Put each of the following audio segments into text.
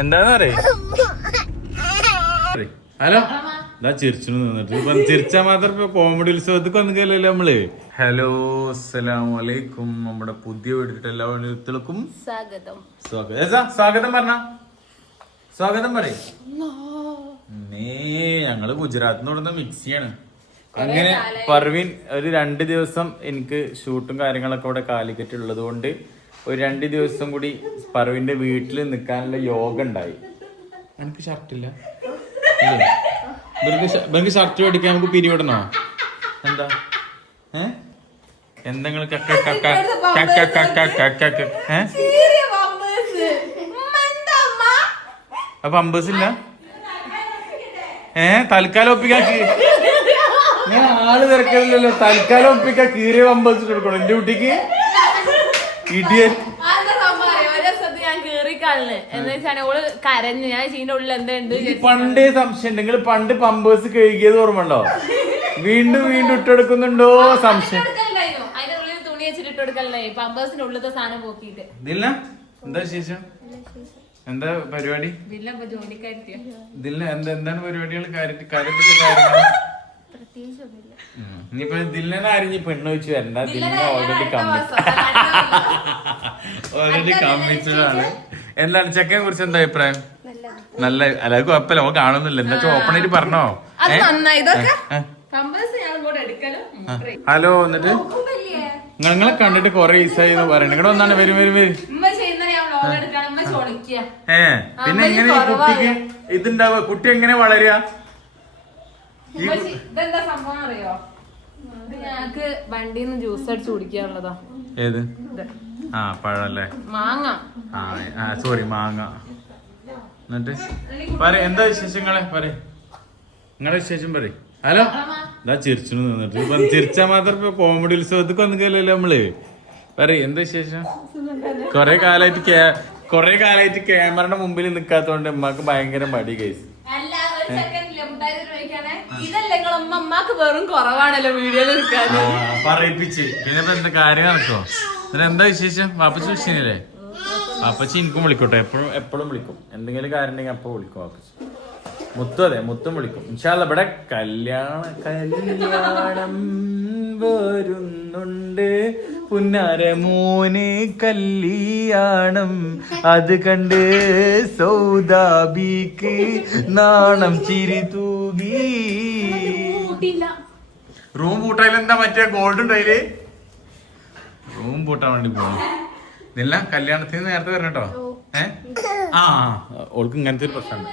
എന്താന്ന് അറിയ ഹലോ ഇതാ ചിരിച്ചു നിന്നിട്ട് ഇപ്പൊ ചിരിച്ചാ മാത്രം ഇപ്പൊ കോമഡി ഉത്സവത്തേക്ക് വന്നില്ലല്ലോ നമ്മള്. ഹലോ അസ്സലാമലൈക്കും. നമ്മുടെ പുതിയ വീട്ടിട്ട് എല്ലാ വീട്ടിലേക്കും സ്വാഗതം. സ്വാഗതം പറഞ്ഞ സ്വാഗതം പറയും. ഞങ്ങള് ഗുജറാത്തിൽ നിന്ന് കൊടുത്ത മിക്സിയാണ്. അങ്ങനെ പർവീൻ ഒരു 2 ദിവസം എനിക്ക് ഷൂട്ടും കാര്യങ്ങളൊക്കെ ഇവിടെ കാലിക്കറ്റ് ഉള്ളത് കൊണ്ട് ഒരു 2 ദിവസം കൂടി പർവീന്റെ വീട്ടിൽ നിൽക്കാനുള്ള യോഗ ഉണ്ടായി. എനിക്ക് ഷർട്ടില്ല. ഇവർക്ക് ഷർട്ട് മേടിക്കാൻ നമുക്ക് പിരിവിടണോ? എന്താ എന്തെങ്കിലും പമ്പേഴ്സ് ഇല്ല. തൽക്കാലം ഒപ്പിക്കാക്കി ഞാൻ ആള് തിരക്കില്ലല്ലോ. തൽക്കാലം ഒപ്പിക്കാ കീറിയ പമ്പേഴ്സ് കൊടുക്കണം എന്റെ കുട്ടിക്ക്. ഇടിയൻ പണ്ടേ സംശയം നിങ്ങൾ പണ്ട് പമ്പേഴ്സ് കഴുകിയത് ഓർമ്മ ഉണ്ടോ? വീണ്ടും വീണ്ടും ഇട്ടെടുക്കുന്നുണ്ടോ സംശയം. ഇതില്ല എന്താ വിശേഷം? എന്താ പരിപാടി? എന്താണ് പരിപാടികൾ? ഇനിയിപ്പോ ദില്ലനെ ആരും പെണ്ണ് വെച്ച് വരണ്ട. ദില്ല ഓൾറെഡി കമ്മിറ്റഡ് ആണ്. എന്താണ് ചെക്കനെ കുറിച്ച് എന്താ അഭിപ്രായം? നല്ല അല്ല കുഴപ്പമില്ല, നമുക്ക് കാണുന്നില്ല. എന്താ ഓപ്പണായിട്ട് പറഞ്ഞോ? ഹലോ എന്നിട്ട് നിങ്ങളെ കണ്ടിട്ട് കൊറേ ഈസായി പറയണ. നിങ്ങളുടെ ഒന്നാണ് വരും വരും വരും. പിന്നെ എങ്ങനെ കുട്ടിക്ക് ഇതുണ്ടാവുക? കുട്ടി എങ്ങനെ വളരുക? ഇതെന്താ സംഭവം അറിയോ? ഞങ്ങക്ക് വണ്ടിന്ന് ജ്യൂസ് അടിച്ച് കുടിക്കാനുള്ളതാ. ഏത്? പഴല്ലേ? മാങ്ങ. സോറി മാങ്ങ. എന്നിട്ട് പറ എന്താ വിശേഷങ്ങളെ? നിങ്ങളുടെ വിശേഷം പറ. ഹലോ ഇതാ ചിരിച്ചു നിന്നിട്ട് ഇപ്പൊ ചിരിച്ചാ മാത്രം ഇപ്പൊ കോമഡി ഉത്സവത്തേക്ക് വന്നില്ലല്ലോ നമ്മള്. പറ എന്താ വിശേഷം? കൊറേ കാലായിട്ട് ക്യാമറയുടെ മുമ്പിൽ നിക്കാത്തോണ്ട് ഉമ്മാക്ക് ഭയങ്കര മടി കേസ്. പറയിപ്പിച്ച് പിന്നെ എന്താ കാര്യം നടക്കോ? എന്താ വിശേഷം? വാപ്പച്ചി വിഷയല്ലേ? വാപ്പച്ചി എനിക്കും വിളിക്കോട്ടെ, എപ്പോഴും വിളിക്കും. എന്തെങ്കിലും കാര്യം ഉണ്ടെങ്കിൽ അപ്പൊ വിളിക്കും വാപ്പച്ചി. മുത്തും വിളിക്കും ഇൻഷാ അല്ലാഹ്. ഇവിടെ കല്യാണം വരുന്നുണ്ട്, പുന്നാരമോന് കല്യാണം. അത് കണ്ട് സൗദാബിക്ക് നാണം ചിരി തൂകി. റൂം പൂട്ടായാലും എന്താ മറ്റേ ഗോൾഡ് ഉണ്ടായില്ലേ? റൂം പൂട്ടാൻ വേണ്ടി പോകണം. ഇല്ല കല്യാണത്തിന് നേരത്തെ വരണം കേട്ടോ. ഓൾക്ക് ഇങ്ങനത്തെ ഒരു പ്രശ്നമുണ്ട്.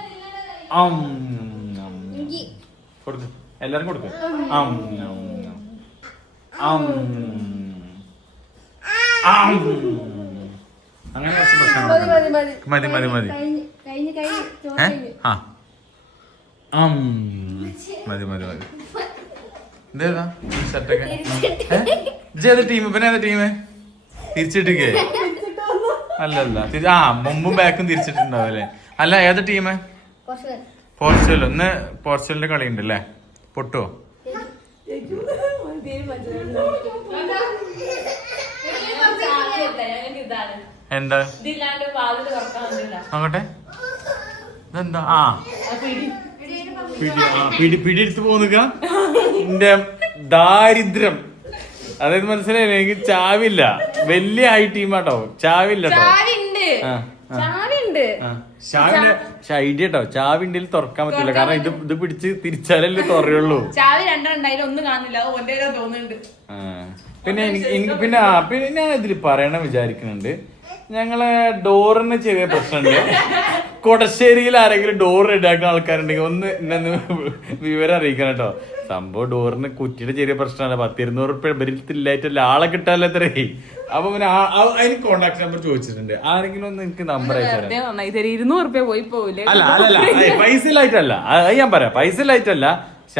കൊടുക്കും എല്ലാരും കൊടുക്കും. അങ്ങനെ പ്രശ്നം മതി മതി മതി മതി മതി മതി. ഇതേതാ ഷർട്ടൊക്കെ? ഏത് ടീം? പിന്നെ ഏതാ ടീം? തിരിച്ചിട്ടേ അല്ലല്ല മുമ്പും ബാക്കും തിരിച്ചിട്ടുണ്ടാവും അല്ലേ? അല്ല ഏതാ ടീം? പോർച്ചുഗൽ. ഇന്ന് പോർച്ചുഗലിന്റെ കളി ഉണ്ട് അല്ലേ? പൊട്ടുവോ? എന്താ നോക്കട്ടെ ഇതെന്താ? പിടി എടുത്ത് പോന്നുക. എന്റെ ദാരിദ്ര്യം അതായത് മനസ്സിലായില്ലേ? എനിക്ക് ചാവില്ല. വലിയ ഹൈ ടീമാട്ടോ, ചാവില്ല കേട്ടോ. ഐഡിയ കേട്ടോ, ചാവിന്റെ തുറക്കാൻ പറ്റില്ല. കാരണം ഇത് പിടിച്ച് തിരിച്ചാലല്ലേ തുറയുള്ളൂ. പിന്നെ എനിക്ക് പിന്നെ ഞാൻ ഇതിൽ പറയണം വിചാരിക്കുന്നുണ്ട്. ഞങ്ങളെ ഡോറിന് ചെറിയ പ്രശ്നമുണ്ട്. കൊടശ്ശേരിയിൽ ആരെങ്കിലും ഡോർ റെഡിയാക്കുന്ന ആൾക്കാരുണ്ടെങ്കിൽ ഒന്ന് എന്നെ വിവരം അറിയിക്കണം കേട്ടോ. സംഭവം ഡോറിന് കുറ്റിയുടെ ചെറിയ പ്രശ്നമാണ്. 100-200 റുപ്യ ബരിത്തില്ലായിട്ടല്ല ആളെ കിട്ടാല്ല എത്രേ. അപ്പൊ പിന്നെ അതിന് കോണ്ടാക്ട് നമ്പർ ചോദിച്ചിട്ടുണ്ട്. ആരെങ്കിലും ഒന്ന് എനിക്ക് നമ്പർ അയച്ചാൽ. അല്ല അല്ല പൈസ ഇല്ലായിട്ടല്ല, അത് ഞാൻ പറയാം. പൈസ ഇല്ലായിട്ടല്ല,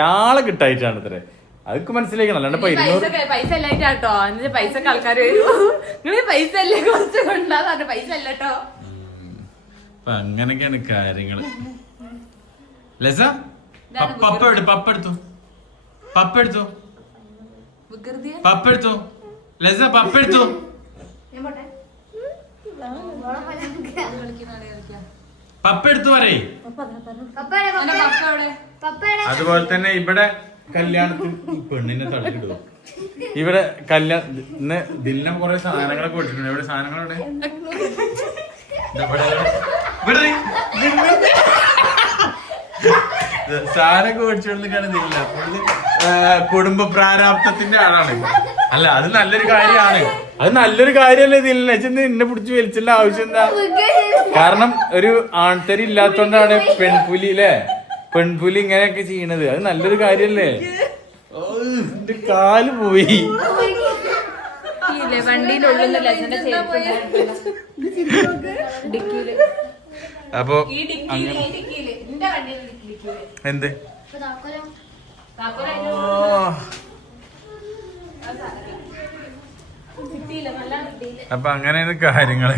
ആളെ കിട്ടായിട്ടാണ് ഇത്രേ. അതൊക്കെ മനസ്സിലാക്കണം. അല്ലാണ്ട് പൈസ ഇല്ലായിട്ടോ. പൈസ ആൾക്കാർ പൈസ പൈസ അല്ലട്ടോ. അപ്പൊ അങ്ങനെയൊക്കെയാണ് കാര്യങ്ങള്. ലസ പപ്പെടുത്തു ലസ പപ്പെടുത്തു. പപ്പ എടുത്തു പറയേ. അതുപോലെ തന്നെ ഇവിടെ കല്യാണത്തിന് പെണ്ണിനെ തട്ടിടുക. ഇവിടെ കല്യാണ ദിനം കുറെ സാധനങ്ങളൊക്കെ വെച്ചിട്ടുണ്ട്. ഇവിടെ സാധനങ്ങളുടെ സാധനമൊക്കെ മേടിച്ചോണ്ടിരിക്കാണെന്നില്ല. കുടുംബ പ്രാരാബ്ദത്തിന്റെ ആളാണ്. അല്ല അത് നല്ലൊരു കാര്യമാണ്. അത് നല്ലൊരു കാര്യമല്ലേ ഇതില്ല. എന്നെ പിടിച്ച് വലിച്ചില്ല ആവശ്യം എന്താ? കാരണം ഒരു ആൺതരി ഇല്ലാത്തോണ്ടാണ് പെൺപുലി അല്ലേ, പെൺപുലി ഇങ്ങനെയൊക്കെ ചെയ്യണത്. അത് നല്ലൊരു കാര്യല്ലേ. എന്റെ കാല് പോയി. അപ്പൊ എന്ത് അപ്പൊ അങ്ങനെയാണ് കാര്യങ്ങള്.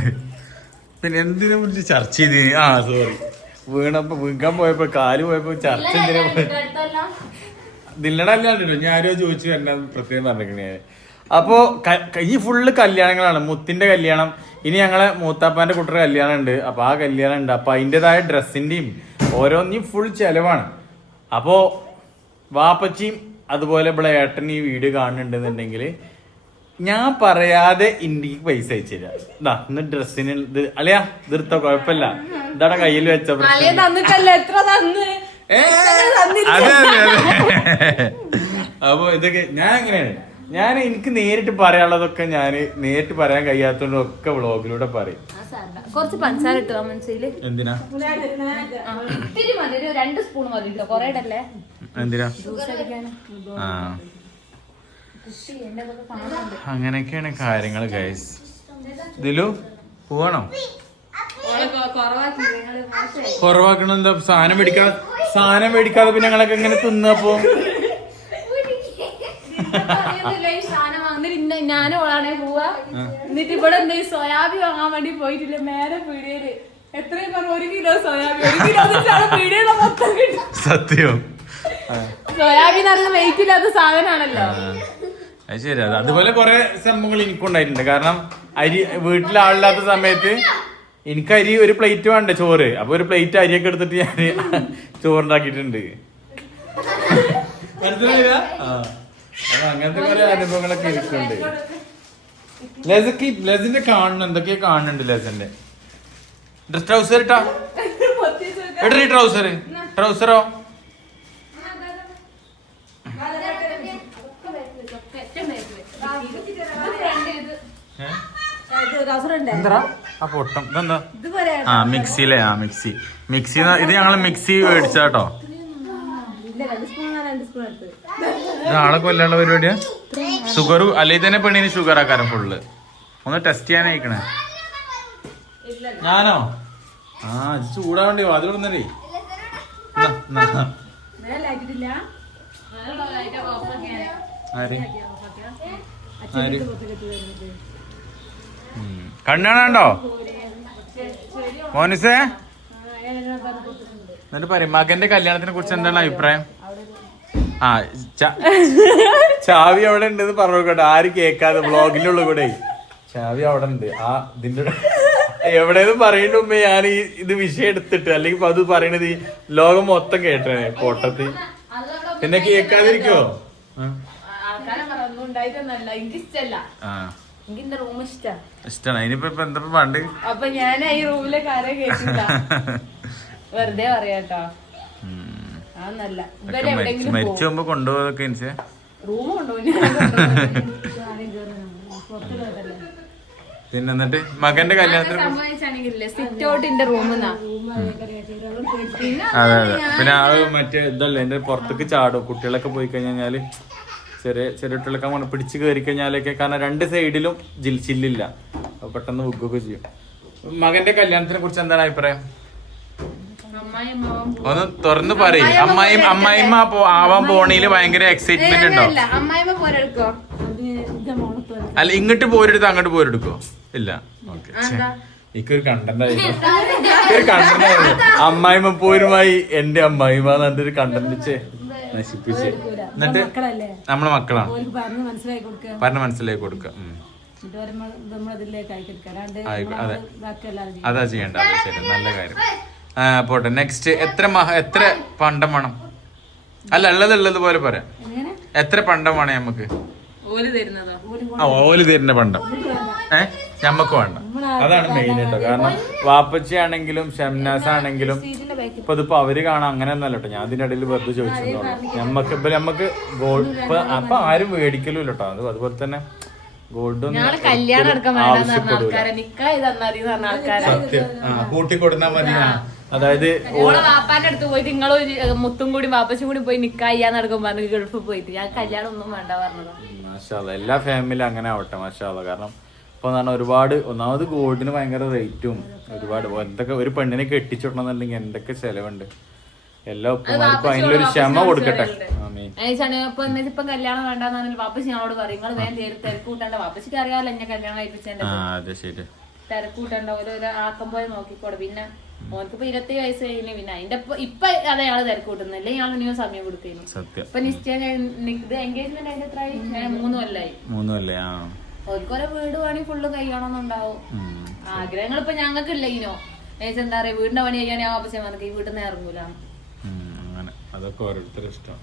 പിന്നെ എന്തിനെ കുറിച്ച് ചർച്ച ചെയ്ത് സോറി വീക്കാൻ പോയപ്പോ കാല് പോയപ്പോ ചർച്ച എന്തിനാ ദില്ലടല്ലാണ്ടല്ലോ ഞാനോ ചോദിച്ചു എന്നാ പ്രത്യേകം പറഞ്ഞേ. അപ്പോ ഈ ഫുള്ള് കല്യാണങ്ങളാണ്. മുത്തിന്റെ കല്യാണം, ഇനി ഞങ്ങളെ മൂത്താപ്പാന്റെ കുട്ടിയുടെ കല്യാണം ഉണ്ട്. അപ്പൊ ആ കല്യാണം ഉണ്ട്. അപ്പൊ അതിൻ്റെതായ ഡ്രസ്സിന്റെയും ഓരോന്നും ഫുൾ ചെലവാണ്. അപ്പോ വാപ്പച്ചിയും അതുപോലെ ഇവിടെ ഏട്ടൻ ഈ വീഡിയോ കാണുന്നുണ്ടെന്നുണ്ടെങ്കിൽ ഞാൻ പറയാതെ ഇന്ത്യക്ക് പൈസ അയച്ചു തരാം. ഇതാ ഇന്ന് ഡ്രസ്സിന് ഇത് അളിയാ ഇതെടുത്ത കുഴപ്പമില്ല, ഇതാടെ കയ്യിൽ വെച്ച പ്രശ്നം. അതെ അതെ അതെ. അപ്പൊ ഇതൊക്കെ ഞാൻ എങ്ങനെയാണ്, ഞാൻ എനിക്ക് നേരിട്ട് പറയാനുള്ളതൊക്കെ ഞാൻ നേരിട്ട് പറയാൻ കഴിയാത്തതൊക്കെ വ്ളോഗിലൂടെ പറയും. കുറച്ച് പഞ്ചസാര ഇട്ടോ മനസ്സില്. എന്തിനാ എന്തിനാ അങ്ങനെയൊക്കെയാണ് കാര്യങ്ങൾ ഗൈസ്. ഇതിലു പോവാണോ? കുറവാക്കണ എന്താ? സാധനം മേടിക്കാതെ പിന്നെ ഞങ്ങളൊക്കെ എങ്ങനെ തിന്നപ്പോ? ഞാനും ഓളാണേ പോവാ. എന്നിട്ട് ഇവിടെ എന്താ സോയാബി വാങ്ങാൻ വേണ്ടി പോയിട്ടില്ല. മേലെ പീടിയയില് എത്രയും പറഞ്ഞു 1 കിലോ സോയാബി, 1 കിലോ പീടിയുള്ള മൊത്തം കിട്ടും. സത്യം. സോയാബി നല്ല വെയിറ്റ് ഇല്ലാത്ത സാധനമാണല്ലോ. അത് ശരി. അതുപോലെ കുറെ സംഭവങ്ങൾ എനിക്കുണ്ടായിട്ടുണ്ട്. കാരണം അരി വീട്ടിൽ ആളില്ലാത്ത സമയത്ത് എനിക്ക് അരി ഒരു പ്ലേറ്റ് വേണ്ട ചോറ്. അപ്പൊ ഒരു പ്ലേറ്റ് അരിയൊക്കെ എടുത്തിട്ട് ഞാൻ ചോറുണ്ടാക്കിയിട്ടുണ്ട്. മനസ്സിലായില്ല? അപ്പൊ അങ്ങനത്തെ കുറെ അനുഭവങ്ങളൊക്കെ എനിക്കുണ്ട്. ലസിന്റെ കാണണം, എന്തൊക്കെയാ കാണുന്നുണ്ട് ലസിന്റെ. ട്രൗസർ ഇട്ടാ ഇടറി. ട്രൗസറോ എന്താ ആ പൊട്ടം ഇതെന്താ? മിക്സിയിലെ മിക്സി ഇത് ഞങ്ങള് മിക്സി മേടിച്ചാട്ടോ. ആളെ കൊല്ലാനുള്ള പരിപാടിയാ. ഷുഗർ അല്ലെ തന്നെ പെണ്ണിന് ഷുഗർ ആക്കാരം ഫുള്ള്. ഒന്ന് ടെസ്റ്റ് ചെയ്യാനായിക്കണേ. ഞാനോ ചൂടാവണ്ടേ അതിലൊന്നേ. കണ്ണാണോ മോനിസേ? എന്നിട്ട് പറയും മകന്റെ കല്യാണത്തിനെ കുറിച്ച് എന്താണ് അഭിപ്രായം? ചാവി അവിടെ ഉണ്ടെന്ന് പറഞ്ഞു കൊടുക്കട്ടെ. ആരും കേൾക്കാതെ വ്ളോഗിന്റെ ഉള്ളിൽ കൂടെ ചാവി അവിടെ ഉണ്ട്. ഇതിന്റെ എവിടെയെന്ന് പറയുന്ന മുമ്പേ ഞാൻ ഇത് വിഷയം എടുത്തിട്ട് അല്ലെങ്കിൽ അത് പറയണത് ലോകം മൊത്തം കേട്ടേ കോട്ടത്തിൽ. പിന്നെ കേൾക്കാതിരിക്കോ? ഇഷ്ടാണ്. ഇനിയിപ്പോ എന്താ പണ്ട് അപ്പൊ ഞാൻ ഈ റൂമിലെ കാര്യം കേട്ടില്ല, വെറുതെ പറയാട്ടോ. മരിച്ചു പോകുമ്പോ കൊണ്ടുപോകൊക്കെ റൂം കൊണ്ടുപോകും. പിന്നെ എന്നിട്ട് മകന്റെ കല്യാണത്തിന് അതെ അതെ. പിന്നെ അത് മറ്റേ ഇതല്ലേ എന്റെ പുറത്തേക്ക് ചാടും. കുട്ടികളൊക്കെ പോയി കഴിഞ്ഞാല് ചെറിയ കുട്ടികളൊക്കെ പിടിച്ച് കയറി കഴിഞ്ഞാലൊക്കെ, കാരണം 2 സൈഡിലും ചില്ലില്ല, പെട്ടെന്ന് ബുക്കൊക്കെ ചെയ്യും. മകന്റെ കല്യാണത്തിനെ കുറിച്ച് എന്താണ് അഭിപ്രായം? ഒന്ന് തുറന്ന് പറയും. അമ്മായിമ്മ ആവാൻ പോണേല് ഭയങ്കര എക്സൈറ്റ്മെന്റ് ഉണ്ടോ? അല്ല ഇങ്ങോട്ട് പോരെടുത്തോ അങ്ങോട്ട് പോരെടുക്കോ? ഇല്ല. ഓക്കെ, എനിക്കൊരു കണ്ടന്റ് ആയിരുന്നു. അമ്മായിമ്മ പോരുമായി എന്റെ അമ്മായിമ്മ എന്നൊരു കണ്ടന്റ് നശിപ്പിച്ച്. എന്നിട്ട് നമ്മളെ മക്കളാണ് പറഞ്ഞ് മനസ്സിലാക്കി കൊടുക്കുക. അതാ ചെയ്യണ്ട, അതെ ശരി, നല്ല കാര്യം. പോട്ടെ, നെക്സ്റ്റ്. എത്ര പണ്ടം വേണം? അല്ല, ഉള്ളത് പോലെ പറയാം. എത്ര പണ്ടം വേണേ നമുക്ക്? ഓല് തരുന്ന പണ്ടം ഞമ്മക്ക് വേണ്ട. അതാണ് മെയിൻ കേട്ടോ. കാരണം വാപ്പച്ചി ആണെങ്കിലും ഷംനാസ് ആണെങ്കിലും ഇപ്പൊ ഇതിപ്പോ അവര് കാണാൻ അങ്ങനെ ഒന്നല്ല കേട്ടോ. ഞാൻ അതിന്റെ ഇടയിൽ വെറുതെ ചോദിച്ചു. നമ്മക്ക് ഗോൾഡ് അപ്പൊ ആരും മേടിക്കലും കേട്ടോ. അതുപോലെ തന്നെ ഗോൾഡ് കൂട്ടിക്കൊടുത്താ മതി. അതായത് വാപ്പാന്റെ അടുത്ത് പോയിട്ട് നിങ്ങള് മുത്തും കൂടി വാപ്പച്ചും കൂടി പോയി നിക്കാ നടക്കും പറഞ്ഞു ഗൾഫിൽ പോയിട്ട്. ഞാൻ കല്യാണം ഒന്നും വേണ്ട പറഞ്ഞത്. മാഷാഅല്ലാ, എല്ലാ ഫാമിലിയും അങ്ങനെ ആവട്ടെ മാഷാഅല്ലാ. കാരണം ഇപ്പൊ ഒരുപാട് ഒന്നാമത് ഗോൾഡിന് ഭയങ്കര റേറ്റും ഒരുപാട്. എന്തൊക്കെ ഒരു പെണ്ണിനെ കെട്ടിച്ചിടണമെന്നുണ്ടെങ്കിൽ എന്തൊക്കെ ചെലവുണ്ട്. എല്ലാ ഉപ്പമാർക്കും അതിനൊരു ക്ഷമ കൊടുക്കട്ടെ. ഇപ്പൊ കല്യാണം വേണ്ടെന്നു വാപ്പച്ചി ഞങ്ങളോട് പറയും നിങ്ങൾ വേഗം തിരക്ക് കൂട്ടണ്ട. വാപ്പച്ചിക്ക് അറിയാമല്ലോ എന്നെ കല്യാണം കഴിപ്പിച്ചെന്റെ തിരക്ക് കൂട്ടണ്ട, ഓരോരോ ആക്കം പോലെ നോക്കിക്കോടെ. പിന്നെ ഓനക്കിപ്പോ 27 വയസ്സ് കഴിഞ്ഞു. പിന്നെ അതിന്റെ ഇപ്പൊ അതെ ഞങ്ങള് തിരക്ക് കൂട്ടുന്നില്ല. ഞങ്ങൾ ഇനിയും സമയം കൊടുക്കുന്നു. ഇപ്പൊ നിശ്ചയം എൻഗേജ്മെന്റ് അതിന്റെ എത്ര 3 കൊല്ലായി. ഓർക്കൊരു വീട് പണി ഫുള്ള് കഴിയണമെന്നുണ്ടാവും ആഗ്രഹങ്ങൾ. ഇപ്പൊ ഞങ്ങൾക്കില്ല ഇനോ എന്താ പറയാ, വീടിന്റെ പണി കഴിയാൻ വാപ്പച്ചി നമുക്ക് ഈ വീട്ടിൽ നിന്ന് ഇറങ്ങൂല. അങ്ങനെ അതൊക്കെ ഓരോരുത്തരും ഇഷ്ടം.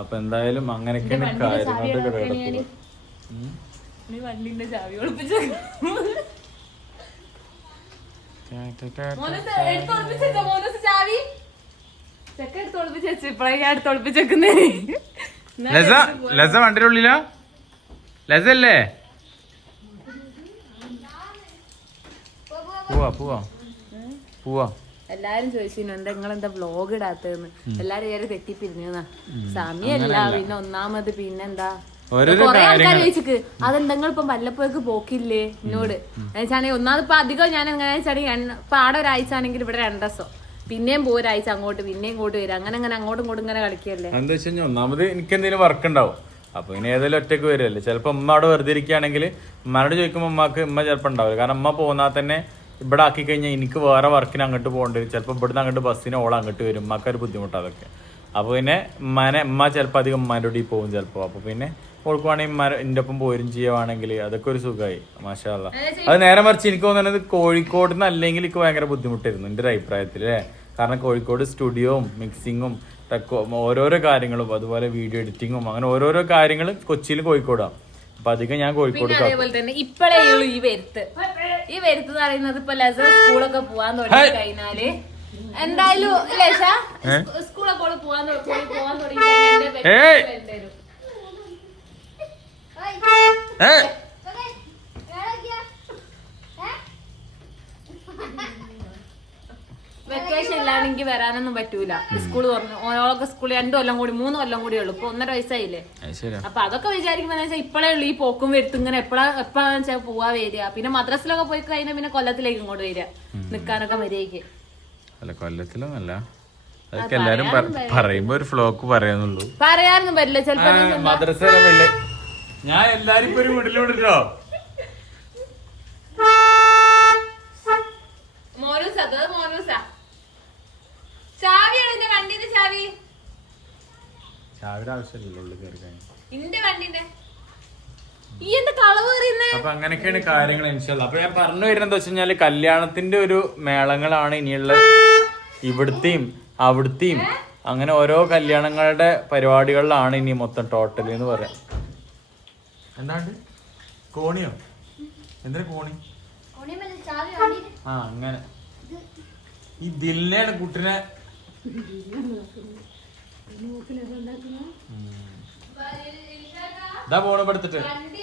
അപ്പൊ എന്തായാലും അങ്ങനെയൊക്കെയാണ് കാര്യങ്ങൾ. വണ്ടിന്റെ ചാവി ഒളിപ്പിച്ചു വണ്ടിയുടെ ഉള്ളിലാ ലസല്ലേ? പോവാ. എല്ലാരും ചോദിച്ചിരുന്നു എന്താ നിങ്ങളെന്താ വ്ലോഗ് ഇടാത്തതെന്ന്. എല്ലാരും ഏറെ തെറ്റിപ്പിരിഞ്ഞാ സമയല്ല. പിന്നെ ഒന്നാമത് പിന്നെന്താ കൊറേ ആൾക്കാർ ചോദിച്ചിക്ക് അതെന്തെങ്കിലും ഇപ്പം വല്ലപ്പോഴേക്ക് പോക്കില്ലേ എന്നോട്. എന്നുവെച്ചാണെങ്കിൽ ഒന്നാമത് ഇപ്പൊ അധികം ഞാൻ എങ്ങനെ വെച്ചാണെങ്കിൽ ഇപ്പൊ ആടെ ഒരാഴ്ച ആണെങ്കിൽ ഇവിടെ 2 ദിവസം പിന്നെയും പോകും, ഒരാഴ്ച അങ്ങോട്ട് പിന്നെയും ഇങ്ങോട്ട് വരും. അങ്ങനെ അങ്ങോട്ടും ഇങ്ങോട്ടും ഇങ്ങനെ കളിക്കല്ലേ. എന്താ വെച്ച് കഴിഞ്ഞാൽ ഒന്നാമത് എനിക്ക് എന്തെങ്കിലും വർക്ക് ഉണ്ടാവും. അപ്പൊ ഇനി ഏതെങ്കിലും ഒറ്റയ്ക്ക് വരുമല്ലേ. ചിലപ്പോ ഉമ്മ അവിടെ വെറുതെ ഇരിക്കുകയാണെങ്കിൽ ഉമ്മാനോട് ചോദിക്കുമ്പോൾ ഉമ്മ ചിലപ്പോൾ ഉണ്ടാവില്ല. കാരണം ഉമ്മ പോന്നാൽ തന്നെ ഇവിടെ ആക്കി കഴിഞ്ഞാൽ എനിക്ക് വേറെ വർക്കിന് അങ്ങോട്ട് പോകേണ്ടി വരും. ചിലപ്പോൾ ഇവിടുന്ന് അങ്ങോട്ട് ബസ്സിന് ഓളം അങ്ങോട്ട് വരും. ഉമ്മക്കൊരു ബുദ്ധിമുട്ട് അതൊക്കെ. അപ്പോൾ പിന്നെ ഉമ്മ ചിലപ്പോൾ അധികം ഉമ്മാൻ്റെ കൂടി പോകും ചിലപ്പോൾ. അപ്പോൾ പിന്നെ ഓൾക്കുവാണെങ്കിൽ എൻ്റെ ഒപ്പം പോരും ചെയ്യുവാണെങ്കിൽ അതൊക്കെ ഒരു സുഖമായി മാഷാഅല്ലാ. അത് നേരെ മറിച്ച് എനിക്ക് തോന്നുന്നത് കോഴിക്കോട് നിന്ന് അല്ലെങ്കിൽ എനിക്ക് ഭയങ്കര ബുദ്ധിമുട്ടായിരുന്നു എൻ്റെ ഒരു അഭിപ്രായത്തിൽ. കാരണം കോഴിക്കോട് സ്റ്റുഡിയോവും മിക്സിങ്ങും ഓരോരോ കാര്യങ്ങളും അതുപോലെ വീഡിയോ എഡിറ്റിങ്ങും അങ്ങനെ ഓരോരോ കാര്യങ്ങൾ കൊച്ചിയിലും കോഴിക്കോടാണ്. അപ്പൊ അധികം ഞാൻ കോഴിക്കോട്. അതേപോലെ തന്നെ ഇപ്പഴേ ഉള്ളൂ ഈ വരുത്ത് എന്ന് പറയുന്നത്. ഇപ്പൊ ലസർ സ്കൂളൊക്കെ പോവാൻ തുടങ്ങി കഴിഞ്ഞാല് എന്തായാലും ലക്ഷ സ്കൂളൊക്കെ പോവാൻ തുടങ്ങി വെക്കേഷൻ ഇല്ലാണെങ്കിൽ വരാനൊന്നും പറ്റൂല. സ്കൂള് തുറന്നു ഓരോക്കെ സ്കൂളിൽ 2 കൊല്ലം കൂടി 3 കൊല്ലം കൂടി ഉള്ളു. ഇപ്പൊ 1.5 വയസ്സായില്ലേ. അപ്പൊ അതൊക്കെ വിചാരിക്കുമ്പോ ഇപ്പഴേ ഉള്ളു ഈ പോക്കും വരുത്തും. ഇങ്ങനെ എപ്പോഴാന്ന് വെച്ചാൽ പോവാ വരിക. പിന്നെ മദ്രസിലൊക്കെ പോയി കഴിഞ്ഞാൽ പിന്നെ കൊല്ലത്തിലേക്ക് ഇങ്ങോട്ട് വരിക നിക്കാനൊക്കെ വരികയ്ക്ക്. കൊല്ലത്തിലൊന്നല്ല, അതൊക്കെ എല്ലാരും പറയുമ്പോ ഒരു ഫ്ലോക്ക് പറയാന്നുള്ളൂ. പറയാനൊന്നും പറ്റില്ല ചിലപ്പോ. മദ്രസ ഞാൻ എല്ലാരും ഇപ്പൊ ഒരു വീട്ടിലോട്ടോ. ചാവിയുടെ ആവശ്യമില്ലല്ലോ കയറി കഴിഞ്ഞു. അപ്പൊ അങ്ങനെയൊക്കെയാണ് കാര്യങ്ങൾ ഇൻഷാല്ലാ. അപ്പൊ ഞാൻ പറഞ്ഞു വരുന്നത് വെച്ച് കഴിഞ്ഞാല് കല്യാണത്തിന്റെ ഒരു മേളങ്ങളാണ് ഇനിയുള്ള. ഇവിടുത്തെയും അവിടുത്തെയും അങ്ങനെ ഓരോ കല്യാണങ്ങളുടെ പരിപാടികളിലാണ് ഇനി മൊത്തം ടോട്ടൽ എന്ന് പറയാം. എന്താണ്ട് കോണിയോ എന്തിനാ കോണി? അങ്ങനെ ഈ ദിലിനെയാണ് കുട്ടിനെ പോണെടുത്തിട്ട് വണ്ടി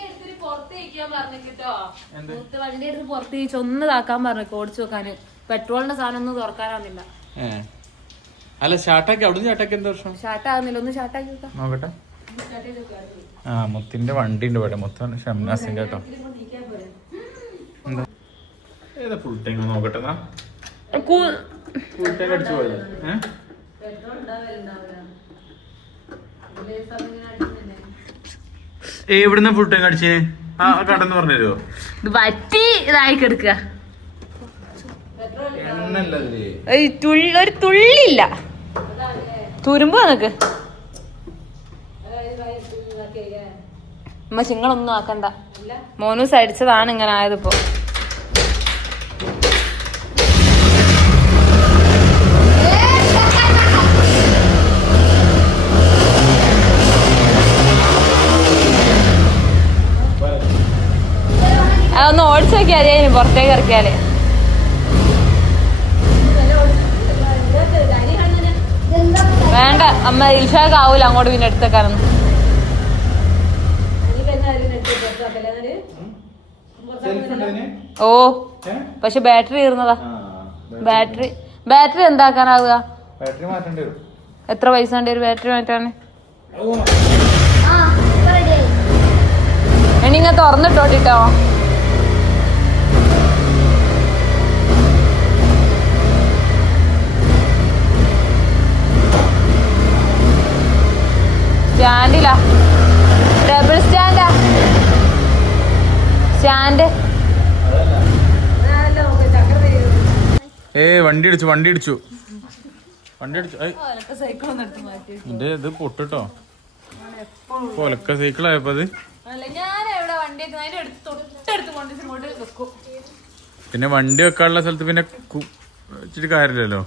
എടുത്ത് പുറത്ത് ഒന്ന് താക്കാൻ പറഞ്ഞു ഓടിച്ചു നോക്കാന്. പെട്രോളിന്റെ സാധനം ഒന്നും തുറക്കാനാവുന്നില്ല. അല്ല ഷാട്ടാക്കി അവിടുന്ന് ഷാട്ടാക്കി എന്താ പ്രശ്നം? ഷാട്ടാകുന്നില്ല, ഒന്ന് ഷാട്ടാക്കി നോക്കട്ടെ. മുത്തിന്റെ വണ്ടി ഉണ്ട് ഇവിടെ. മൊത്തം ഷംനാസിന്റെ കേട്ടോ. ഏതാ ഫുൾ ടൈം നോക്കട്ടെ. ഫുൾ ടൈം അടിച്ചു പോയത്. എവിടുന്ന ഫുൾ ടൈം അടിച്ചേ? കടന്ന് പറഞ്ഞുതരുമോ? ഇത് വറ്റി ഇതായി കിടക്കുക. ഒരു തുള്ളില്ല തുരുമ്പോ നിനക്ക്. അമ്മ ചിങ്ങളൊന്നും ആക്കണ്ട. മോനൂസ് അടിച്ചതാണ് ഇങ്ങനെ ആയതിപ്പോ. അതൊന്ന് ഓടിച്ചു നോക്കിയാ മതിയായിരുന്നു പുറത്തേക്ക് ഇറക്കിയാല്. വേണ്ട അമ്മ ഇൽഷാക്ക് ആവൂല അങ്ങോട്ട് പിന്നെ എടുത്തേക്കാരൊന്നും. ഓ പക്ഷെ ബാറ്ററി തീർന്നതാ. ബാറ്ററി എന്താക്കാനാവുക? എത്ര പൈസ ഉണ്ട് ഒരു ബാറ്ററി മാറ്റാന്? ഇനിങ്ങ തുറന്നിട്ടോട്ടിട്ടോ. സ്റ്റാൻഡിലാ, ഡബിൾ സ്റ്റാൻഡാ സ്റ്റാൻഡ്. വണ്ടി അടിച്ചു ഇത് പൊട്ടിട്ടോ. ഒലക്ക സൈക്കിൾ ആയപ്പോ അത് പിന്നെ വണ്ടി വെക്കാനുള്ള സ്ഥലത്ത് പിന്നെ വെച്ചിട്ട് കാര്യമില്ലല്ലോ.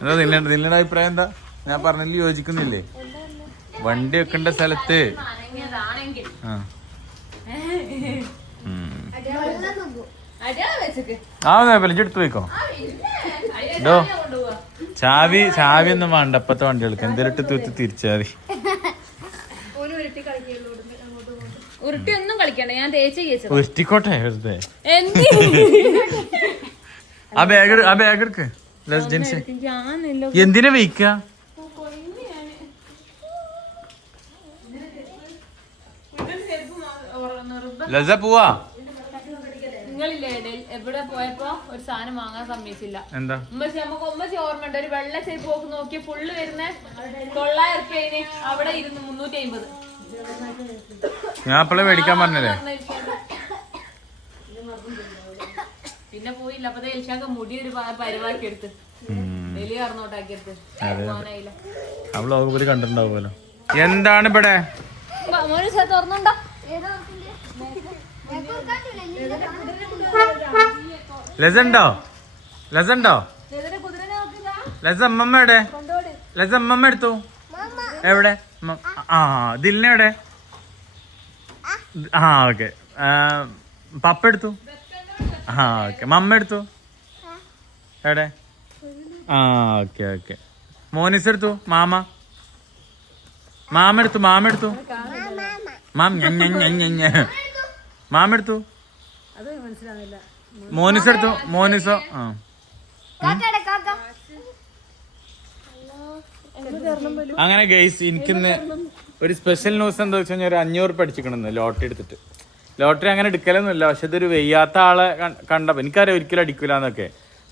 എന്താ നിങ്ങളുടെ അഭിപ്രായം എന്താ? ഞാൻ പറഞ്ഞതിൽ യോജിക്കുന്നില്ലേ? വണ്ടി വെക്കേണ്ട സ്ഥലത്ത് എടുത്തു പോയിക്കോ. ചാവി ഒന്നും വേണ്ട ഇപ്പത്തെ വണ്ടികൾക്ക്. എന്തെങ്കിലും തൂത്ത് തിരിച്ചാൽ മതി. ഉരുട്ടിയൊന്നും കളിക്കണ്ട, ഞാൻ തേച്ച് ഉരുട്ടിക്കോട്ടെ വെറുതെ. ആ ബാഗ് എടുക്ക്. എന്തിനാ വെയിക്ക? ലസ പോവാ. നിങ്ങളില്ലേ എവിടെ പോയപ്പോ ഒരു സാധനം വാങ്ങാൻ സമ്മതിച്ചില്ല. എന്താ നമുക്ക് ഒമ്മച്ചി ഓർമ്മയുണ്ട്, ഒരു വെള്ള ചെരുപ്പ് പോക്ക് നോക്കി ഫുള്ള് വരുന്ന 900 റുപ്യ. അവിടെ 350. ഞാൻ അപ്പളെ മേടിക്കാൻ പറഞ്ഞല്ലേ. പിന്നെ പോയില്ല. അപ്പൊ എൽഷാക്ക് മുടി ഒരു പരിവാക്കി എടുത്ത് വലിയ കറന്നോട്ടാക്കി എടുത്ത് ആ വ്ലോഗ് കണ്ടിട്ടുണ്ടാവുമല്ലോ. എന്താണ് ഇവിടെ? തുറന്നുണ്ടോ? ലസുണ്ടോ? അമ്മമ്മയുടെ അമ്മമ്മ എടുത്തു. എവിടെ? ദിലിനെ എവിടെ? ഓക്കെ. പപ്പ എടുത്തു. ഓക്കെ. മമ്മ എടുത്തു. എവിടെ? ഓക്കെ. മോനിസ് എടുത്തു. മാമ എടുത്തു. മാമ എടുത്തു. മോനിസ് എടുത്തു. മോനിസോ? അങ്ങനെ ഗൈസ്, എനിക്കിന്ന് ഒരു സ്പെഷ്യൽ ന്യൂസ് എന്താ വെച്ച് കഴിഞ്ഞാൽ ഒരു 500 റുപ്യ അടിച്ചിക്കണെന്ന് ലോട്ടറി എടുത്തിട്ട്. ലോട്ടറി അങ്ങനെ എടുക്കലൊന്നുമില്ല, പക്ഷെ ഇതൊരു വെയ്യാത്ത ആളെ കണ്ടപ്പോൾ എനിക്കറിയാം ഒരിക്കലും അടിക്കില്ലാന്നൊക്കെ.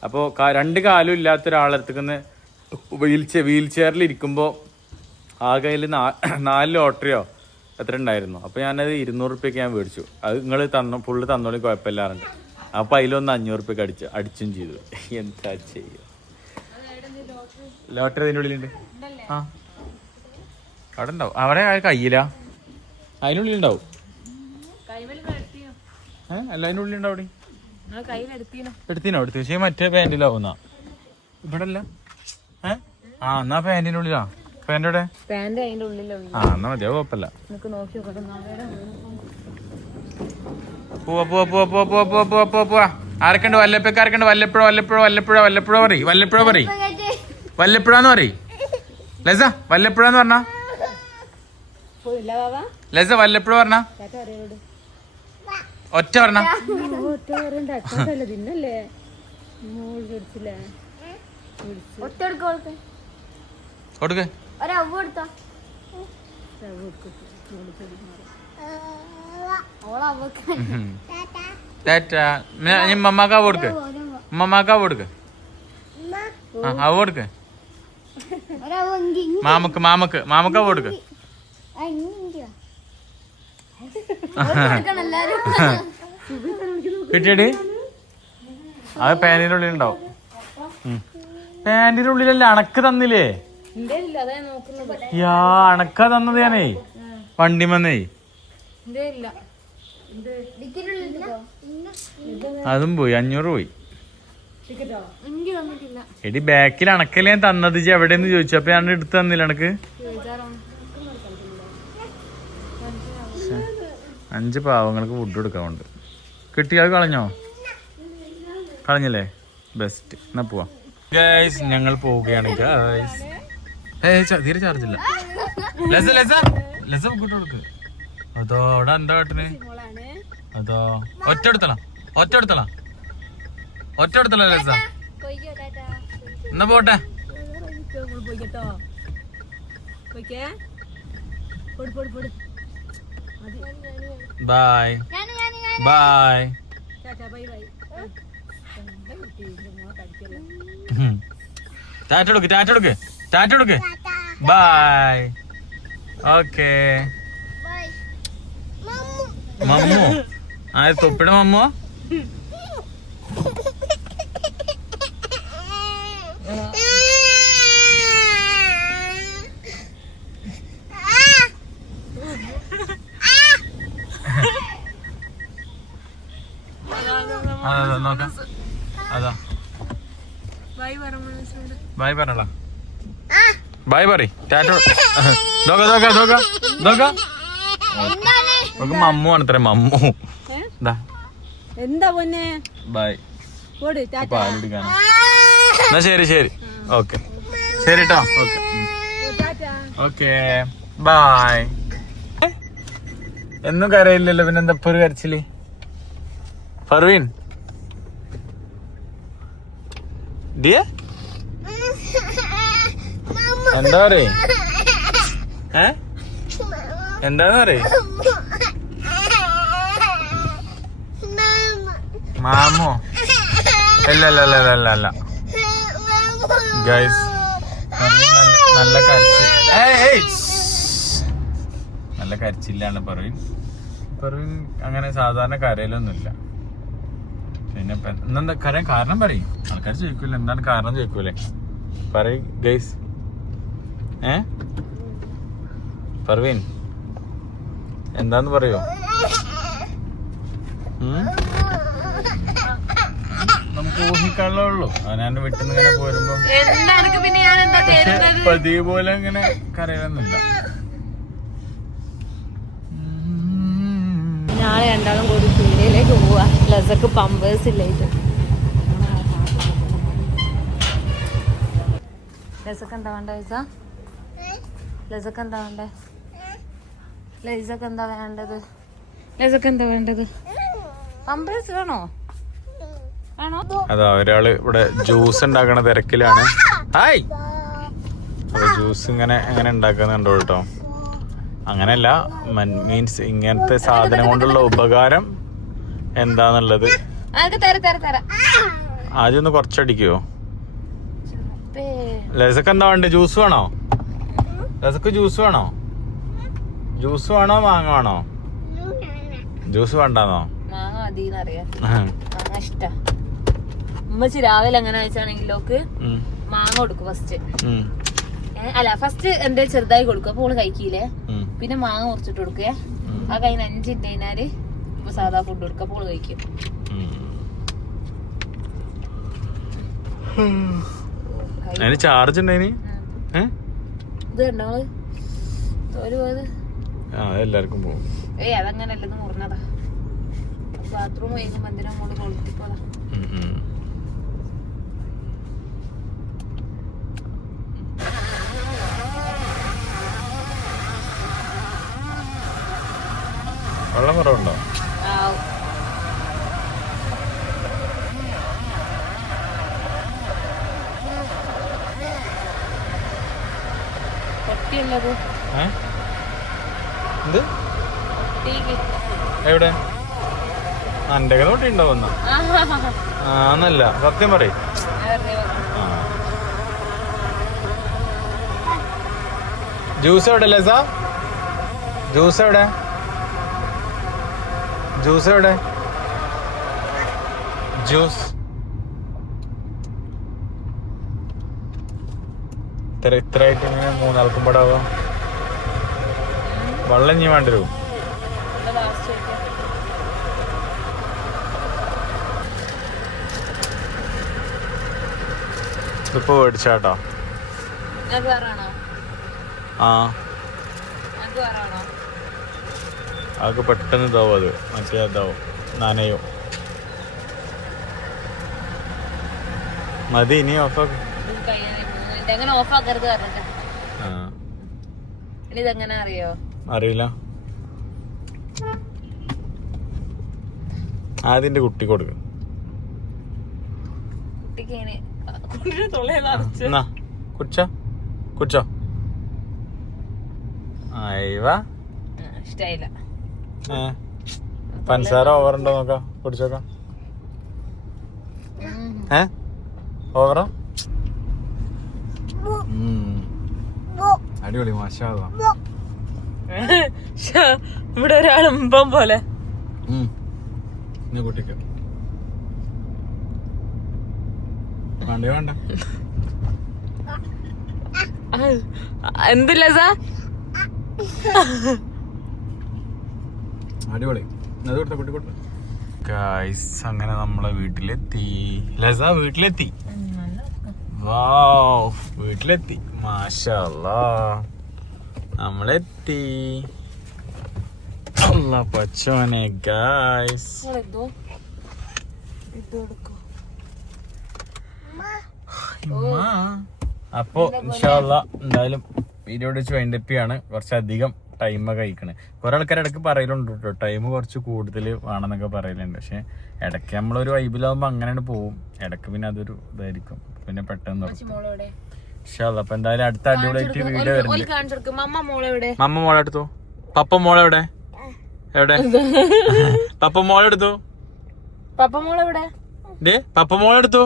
അപ്പോൾ 2 കാലും ഇല്ലാത്ത ഒരാളെടുത്തുനിന്ന് വീൽ ചെയറിൽ ഇരിക്കുമ്പോൾ ആ കയ്യിൽ 4 ലോട്ടറിയോ എത്ര ഉണ്ടായിരുന്നു. അപ്പോൾ ഞാനത് 200 റുപ്യക്ക് ഞാൻ മേടിച്ചു. അത് നിങ്ങൾ ഫുള്ള് തന്നോളി കുഴപ്പമില്ലാറുണ്ട്. അപ്പോൾ അതിലൊന്ന് 500 റുപ്യക്ക് അടിച്ചും ചെയ്തു. എന്താ ചെയ്യുക? ലോട്ടറി അതിൻ്റെ ഉള്ളിലുണ്ട്. അവിടെ ഉണ്ടാവും. അവിടെ കയ്യിലാ, അതിനുള്ളിലുണ്ടാവും. അല്ല അതിൻ്റെ ഉള്ളിലുണ്ടാവും. എടുത്തീനോ? പക്ഷേ മറ്റേ പാൻറ്റിലാവുന്ന ഇവിടെ അല്ല. എന്നാ പാൻറ്റിൻ്റെ ഉള്ളിലാ. പാൻറ്റോടെ? എന്നാ മതിയാ, കുഴപ്പമില്ല. പോവാ. ആരൊക്കെയുണ്ട്? വല്ലപ്പഴ വല്ലപ്പുഴന്ന് പറയും. ലസ വല്ലപ്പുഴന്ന് പറഞ്ഞ പറഞ്ഞ ഒറ്റ പറഞ്ഞ കൊടുക്ക്. മമ്മാക്കാ കൊടുക്ക്. കൊടുക്ക്. മാമക്കാ കൊടുക്ക്. കിട്ടിയടി? അത് പാൻറ്റിന്റെ ഉള്ളിൽ ഉണ്ടാവും. പാൻറ്റിന്റെ ഉള്ളിലല്ല, അണക്ക് തന്നില്ലേ? യാ, അണക്ക തന്നത് ഞാനേ. വണ്ടി വന്നേ ഇല്ല അതും പോയി 500 പോയി. എനിക്ക് തന്നിട്ടില്ല. എടി ബാക്കിൽ അണക്കല്ലേ ഞാൻ തന്നത് ഇജ്ജ് എവിടെയെന്ന് ചോദിച്ചു. അപ്പൊ ഞാൻ എടുത്ത് തന്നില്ല എനക്ക്. 5 പാവങ്ങൾക്ക് ഫുഡ് കൊടുക്കാറുണ്ട്. കിട്ടിയാൽ കളഞ്ഞോ? കളഞ്ഞല്ലേ? ബെസ്റ്റ്. എന്നാ പോവാം ഗൈസ്. ഞങ്ങൾ പോവുകയാണ് ഗൈസ്. തീരെ ചാർജ് ഇല്ല. കൊടുക്ക്. അതോ അവിടെ എന്താ കാട്ടിന്? അതോ ഒറ്റ എടുത്തല ലസ. എന്നാ പോട്ടെ. Bye bye. ടാറ്റ കൊടുക്ക്. ബൈ. ഓക്കേ. മമ്മു ആ തൊപ്പിയുടെ മമ്മോ? നോക്കാം. അതാ ബൈ പറഞ്ഞോളാം. ബൈ പറ. മമ്മു ആണ് ഇത്ര. മമ്മു എന്താ പൊന്നെ? ബൈ. എന്നാ ശരി. ഓക്കെ ശരി ട്ടോ. Okay bye. എന്നും കരയില്ലല്ലോ, പിന്നെന്താ ഇപ്പൊ ഒരു കരച്ചില്? ഫർവീൻ എന്താ പറയേ? എന്താന്ന് പറയേ? മാമോ? അല്ല ഗൈസ്, നല്ല കരച്ചില്ലാണ് പറവീൻ. അങ്ങനെ സാധാരണ കരയിലൊന്നുമില്ല. പിന്നെ ഇന്നെന്താ കരയാൻ കാരണം പറയും. ആൾക്കാർ ചോദിക്കൂല എന്താണ് കാരണം ചോദിക്കൂലേ? പറയും ഗൈസ്. പർവീൻ എന്താന്ന് പറയോ? നമുക്ക് ഊഹിക്കാനുള്ളേ ഉള്ളൂ. ഞാൻ വിട്ടുന്ന് ഇങ്ങനെ പോരുമ്പോ പതിവ് പോലെ ഇങ്ങനെ കരയൊന്നുമില്ല. നാളെ രണ്ടാളും കൂടി പീടികയിലേക്ക് പോവാ. ലസക്ക് പമ്പേഴ്സ് ഇല്ലായിട്ട്. ലസക്ക് എന്താ വേണ്ട? ലസക്ക് എന്താ വേണ്ടത്? പമ്പേഴ്സ് വേണോ? അതാ ഒരാള് ഇവിടെ ജ്യൂസ് ഉണ്ടാക്കണ തിരക്കിലാണ്. ഹായ്. അപ്പൊ ജ്യൂസ് ഇങ്ങനെ ഉണ്ടാക്കുന്നുണ്ടോ കേട്ടോ? അങ്ങനെയല്ല, മീൻസ് ഇങ്ങനത്തെ സാധനം കൊണ്ടുള്ള ഉപകാരം എന്താന്നുള്ളത് ആദ്യം ഒന്ന് കുറച്ചടിക്കുവോ? ലസക്ക് എന്താ വേണ്ടേ? ജ്യൂസ് വേണോ? ലസക്ക് ജ്യൂസ് വേണോ? മാങ്ങ വേണോ? ജ്യൂസ് വേണ്ടാന്നോ? ഉമ്മച്ചി രാവിലെ എങ്ങനെ വെച്ചാണെങ്കിലോക്ക് മാങ്ങ കൊടുക്കും ഫസ്റ്റ്. ഫസ്റ്റ് എന്താ ചെറുതായി കൊടുക്കും. അപ്പോൾ ഓള് കഴിക്കില്ലേ. പിന്നെ മാങ്ങ മുറിച്ചിട്ട് കൊടുക്കേ. ആ കഴിഞ്ഞ 5 മിനിറ്റ് കഴിഞ്ഞാല് സാധാ ഫുഡ് കൊടുക്കുക. അപ്പോൾ ഓള് കഴിക്കും. അതിന് ചാർജ് ഉണ്ടായിന്? ഇത് കണ്ടോ തോല് പോയത്? എല്ലാവർക്കും പോകും. അതങ്ങനല്ല, ഇത് മുറിഞ്ഞതാ. ബാത്റൂം കഴിക്കുമ്പോ എന്തിനാ മോള് കൊളുത്തിപ്പോതാ. വെള്ളം കുറവുണ്ടോ? എവിടെ? എന്റെ തൊട്ടി ഉണ്ടാവുന്ന ആന്നല്ല, സത്യം പറയും. ജ്യൂസ് എവിടെ ലസ? ജ്യൂസ് എവിടെ? ജ്യൂസ് ഇത്രയായിട്ട് ഇങ്ങനെ 3 ആൾക്കും പാടാവാ. വെള്ളം ഇനി വേണ്ടി വരും. ഇതിപ്പോ മേടിച്ചാട്ടോ. ആ അതൊക്കെ പെട്ടെന്ന് ഇതാവും, അത് മറ്റേ ഇതാവും, നനയോ. മതി, ഇനി ഓഫാക്കും. അറിയില്ല. ആദ്യന്റെ കുട്ടി കൊടുക്കും. കുടിച്ചോ കുടിച്ചോ. അയവാ ഇഷ്ടായില്ല. പഞ്ചസാര ഓവറുണ്ടോ നോക്കാം, കുടിച്ചോക്കാം. ഓവറാ? അടിപൊളി, മാഷാ അല്ലാഹ്. ഇവിടെ ഒരാളുമ്പം പോലെ കുട്ടിക്ക് വേണ്ടേ വേണ്ട. എന്തില്ല അടിപൊളി. ഗൈസ്, അങ്ങനെ നമ്മളെ വീട്ടിലെത്തി. ലസ വീട്ടിലെത്തി. വാവ്, വീട്ടിലെത്തി. മാഷാ അല്ലാഹ്, നമ്മളെത്തി. അല്ലാ പച്ചോനെ ഗൈസ്. അപ്പൊ ഇൻഷാ അല്ലാഹ് എന്തായാലും വീഡിയോ വെച്ച് വൈൻഡപ്പിയാണ്. കുറച്ചധികം ടൈമൊക്കെ കഴിക്കണേ. കുറെ ആൾക്കാർ ഇടയ്ക്ക് പറയലുണ്ട് കേട്ടോ, ടൈം കുറച്ച് കൂടുതൽ വേണമെന്നൊക്കെ പറയലുണ്ട്. പക്ഷെ ഇടയ്ക്ക് നമ്മളൊരു വൈബിലാവുമ്പോ അങ്ങനെയാണ് പോവും. ഇടയ്ക്ക് പിന്നെ അതൊരു ഇതായിരിക്കും, പിന്നെ പെട്ടെന്ന് അപ്പൊ എന്തായാലും അടുത്ത അടിപൊളിയായിട്ട് വീഡിയോ വരുന്നുണ്ട്. മമ്മ മോളെ എടുത്തു. പപ്പ മോളെവിടെ? എവിടെ പപ്പ മോളെടുത്തു? പപ്പ മോളെടുത്തു.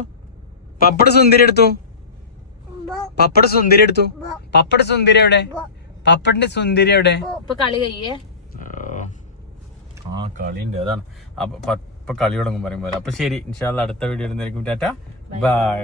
പപ്പയുടെ സുന്ദരി എടുത്തു. പപ്പയുടെ സുന്ദരി എടുത്തു. പപ്പയുടെ സുന്ദരി എവിടെ? പപ്പന്റെ സുന്ദരി എവിടെ? കളി കഴിയേ. ആ കളിയുണ്ട്, അതാണ്. അപ്പൊ കളി തുടങ്ങും പറയുമ്പോൾ. അപ്പൊ ശരി, ഇൻഷാ അല്ലാഹ് അടുത്ത വീഡിയോ ഇടുന്നതായിരിക്കും. ടാറ്റ, ബൈ.